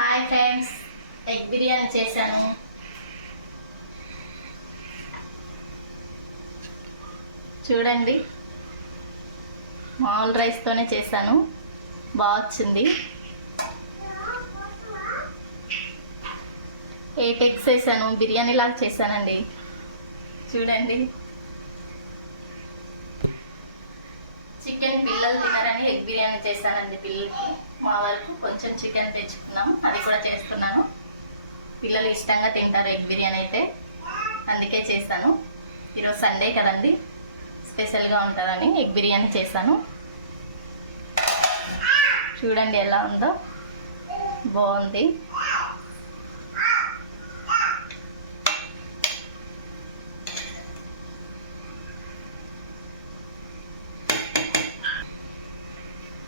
Hi friends, egg biryani చేశాను. చూడండి, మామూలు రైస్తోనే చేశాను, బాగా వచ్చింది. 8 ఎగ్స్ వేసాను, బిర్యానీ లాగా చేశానండి. చూడండి, చికెన్ పిల్లలు తినరని ఎగ్ బిర్యానీ చేశానండి. పిల్లలకి మా వరకు కొంచెం చికెన్ తెచ్చుకున్నాం, అది కూడా చేస్తున్నాను. పిల్లలు ఇష్టంగా తింటారు ఎగ్ బిర్యానీ అయితే, అందుకే చేశాను. ఈరోజు సండే కదండి, స్పెషల్గా ఉంటుందని ఎగ్ బిర్యానీ చేశాను. చూడండి ఎలా ఉందో, బాగుంది.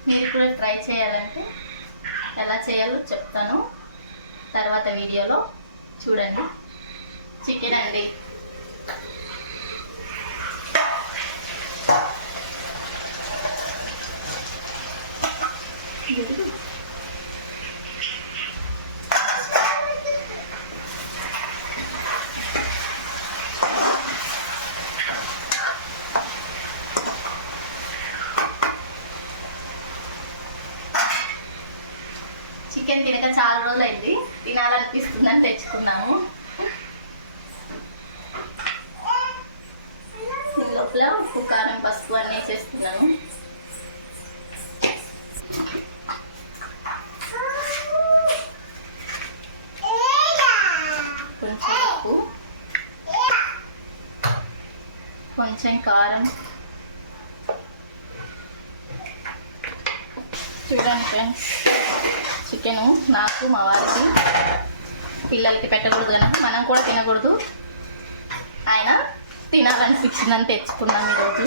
మీరు కూడా ట్రై చేయాలంటే ఎలా చేయాలో చెప్తాను తర్వాత వీడియోలో. చూడండి, చికెన్ అండి. చికెన్ తినక చాలా రోజులు అయింది, తినాలనిపిస్తుందని తెచ్చుకున్నాము. లోపల ఉప్పు, కారం, పసుపు అన్నీ వేసేస్తున్నాను. కొంచెం ఉప్పు, కొంచెం కారం. చూడండి ఫ్రెండ్స్, చికెను నాకు, మా వారికి, పిల్లలకి పెట్టకూడదు కానీ మనం కూడా తినకూడదు. ఆయన తినాలనిపించిందని తెచ్చుకున్నాం ఈరోజు.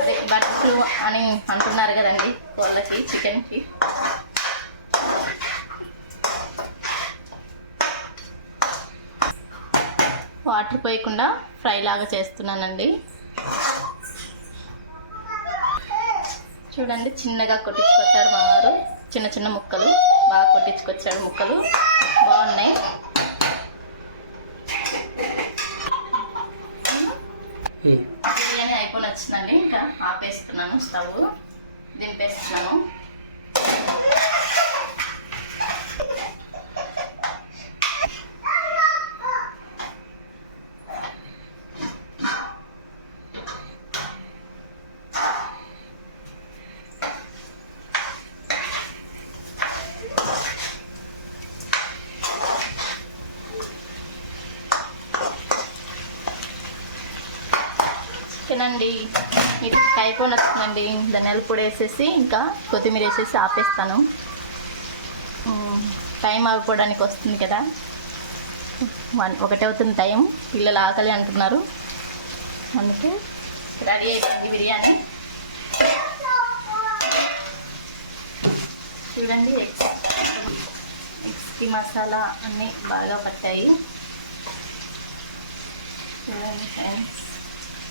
అదే బటర్ ఫ్లూ అని అంటున్నారు కదండి కోళ్ళకి, చికెన్కి. వాటర్ పోయకుండా ఫ్రై లాగా చేస్తున్నానండి. చూడండి, చిన్నగా కొట్టించుకొచ్చాడు మా వారు, చిన్న చిన్న ముక్కలు బాగా కొట్టించుకొచ్చాడు. ముక్కలు బాగున్నాయి. బిర్యానీ అయిపోయి వచ్చిందండి, ఇంకా ఆపేస్తున్నాను. స్టవ్ దింపేస్తున్నాను. చికెనండి ఇది అయిపోయి వచ్చిందండి. ధనియాల పొడి వేసేసి ఇంకా కొత్తిమీర వేసేసి ఆపేస్తాను. టైం ఆగిపోవడానికి వస్తుంది కదా, 1 అవుతుంది టైం. పిల్లలు ఆకలి అంటున్నారు, అందుకే రెడీ అయిపోయింది బిర్యానీ. చూడండి, ఎగ్స్కి మసాలా అన్నీ బాగా పట్టాయి. చూడండి ఫ్రెండ్స్,